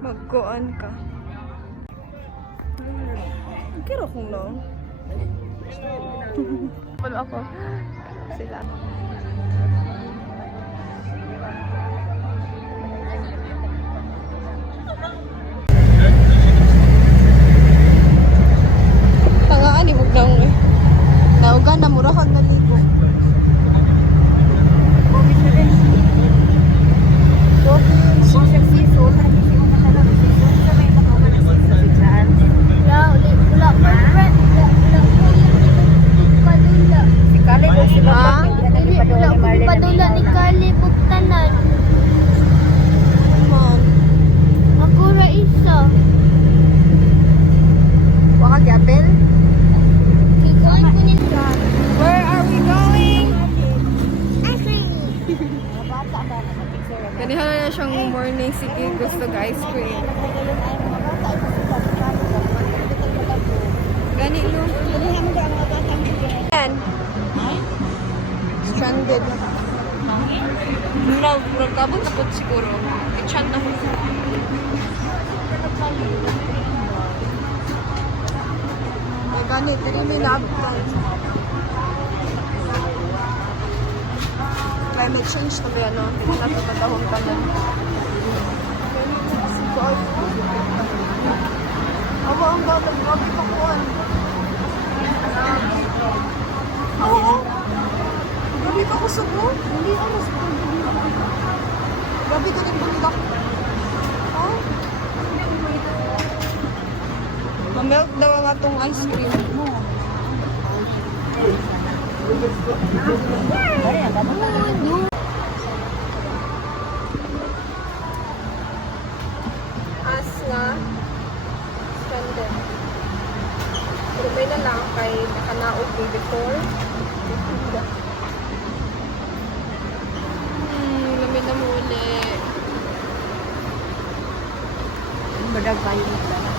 Magkuan ka. Kira kong no. Wala ako. Sila. Tangaan ni bugnaw eh. Nauga na murahan na ligo. Padula ni Kali Buktanan. Ako ra isa. Waka gyapel? Kikoy ko ni Where are we going? Ganito na siyang morning. Sige, gusto ng ice cream. Ganito. Yan. Stranded. Nagkabot na po siguro. Itchan na po. Ganito. Dili may naabtan. Climate change na ba yan, no? Hindi na ito patahong tanan. Aba, ang gagawin. Grabe pa kuhan. Oo. Grabe pa ko subo. Hindi ako subo. Grabe ka rin bulak. Oh. Ma-melt daw ang atong ice cream. As nga stranded. Pero may na lang kay nakanaog ko before. Lamig na muli. Badag kayo.